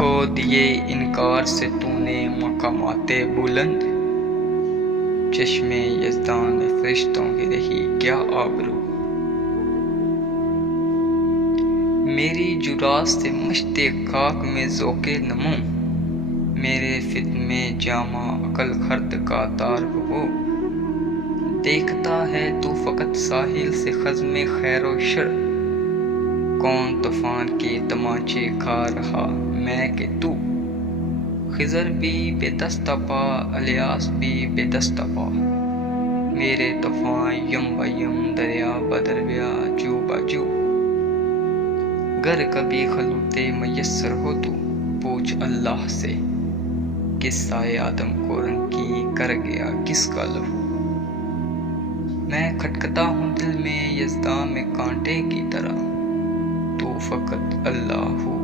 खो दिए इनकार से तूने मकामाते बुलंद। चश्मे यज़दान में फरिश्तों की रही क्या आबरू। मेरी जुरास से मश्ते खाक में ज़ोके नमो, मेरे फित में जामा अकल खर्द का तार वो। देखता है तू फ़कत साहिल से ख़ज़्म खैरो शर, कौन तूफ़ान के तमाचे खा रहा मैं कि तू। खिज़र भी बेदस्ता पा इलियास भी बेदस्ता पा, मेरे तूफ़ान यम बयम दरिया बदरया जू बाजू। गर कभी खलूते मयस्सर हो तू पूछ अल्लाह से, किस्साए आदम को रंगी कर गया किसका लहू। मैं खटकता हूँ दिल में यज़दां में कांटे की तरह, तू फ़कत अल्लाह हू।